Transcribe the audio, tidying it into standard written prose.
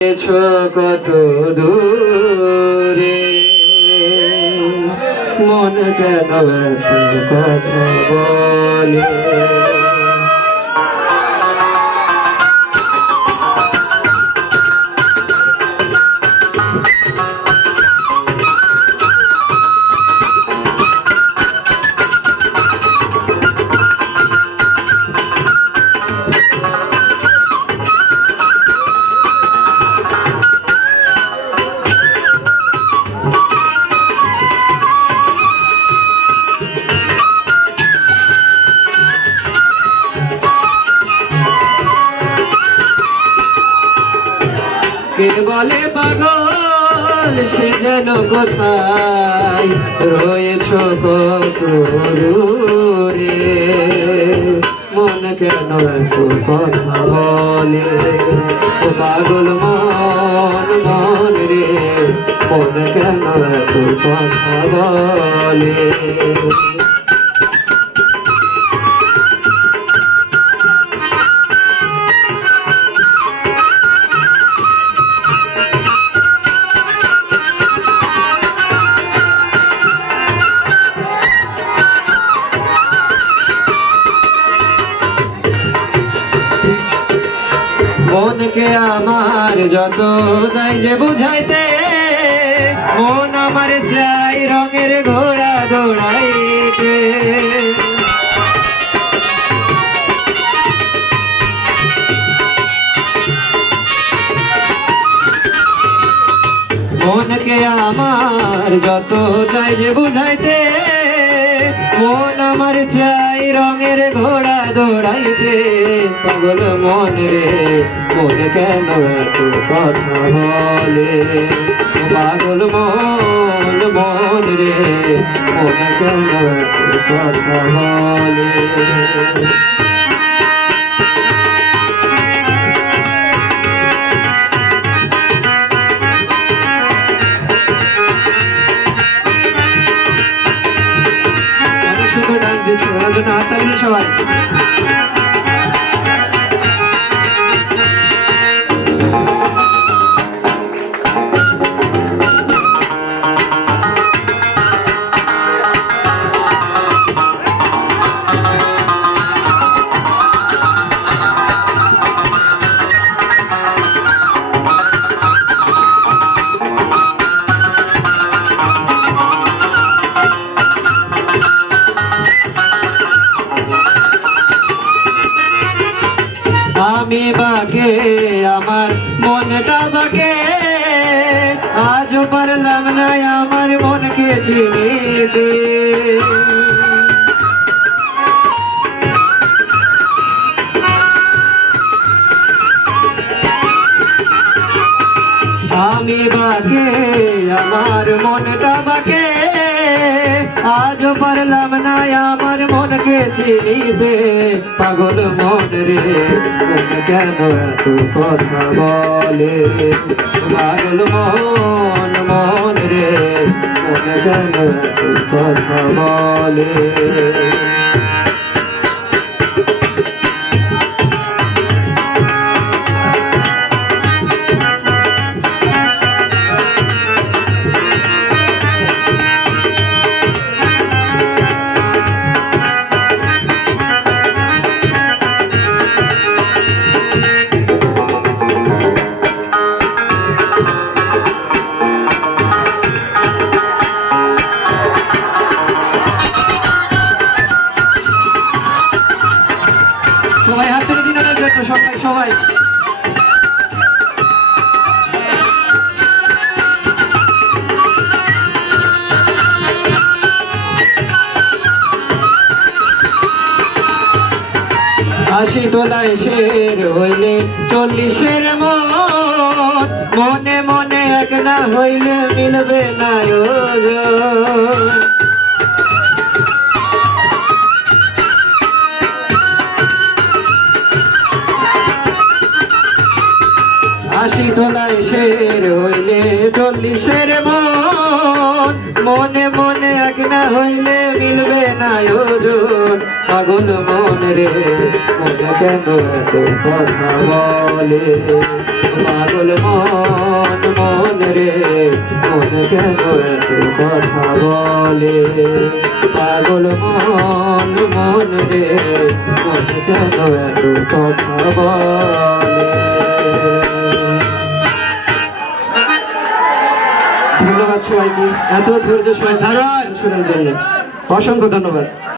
কত দূরে মন কেন এত কথা বলে কে বলে পাগল সে যেন কোথায় রয়েছ কত দূরে মন কেন এত কথা বলে ও পাগল মন মন রে মন কেন এত কথা বলে মনকে আমার যত চাই যে বুঝাইতে মন আমার চাই রঙের ঘোড়া দৌড়াইতে মনকে আমার যত চাই যে বুঝাইতে মন আমার চাই রঙের ঘোড়া দৌড়াইতে পাগল মন রে মন কেন এত কথা বলে পাগল মন মন রে মন কেন এত কথা বলে ডান্স দিচ্ছি ওনার জন্য হাত তালি সবাই আমি বাকে আমার মনটা বাকে আজও পারলাম না আমার মনকে চিনিতে আমি বাকে আমার মনটা বাকে আজও পারলাম না আমার মনকে চিনিতে পাগল মন রে মন কেন এত কথা বলে পাগল মন মন রে মন কেন এত কথা বলে সবাই হাত তুলে দিন সবাই সবাই আশি তোলায় শের হইলে 40-এর মনে মনে এক না হইলে মিলবে না ওজন আশি তোলায় শের হইলে 40-এর মনে মনে এক না হইলে মিলবে না ওজন পাগল মন রে মন কেন এত কথা বলে পাগল মন মন রে মন কেন এত কথা বলে পাগল মন মন রে মন কেন এত কথা বলে। ধন্যবাদ সবাইকে এত ধৈর্য সবাই শোনার জন্য, অসংখ্য ধন্যবাদ।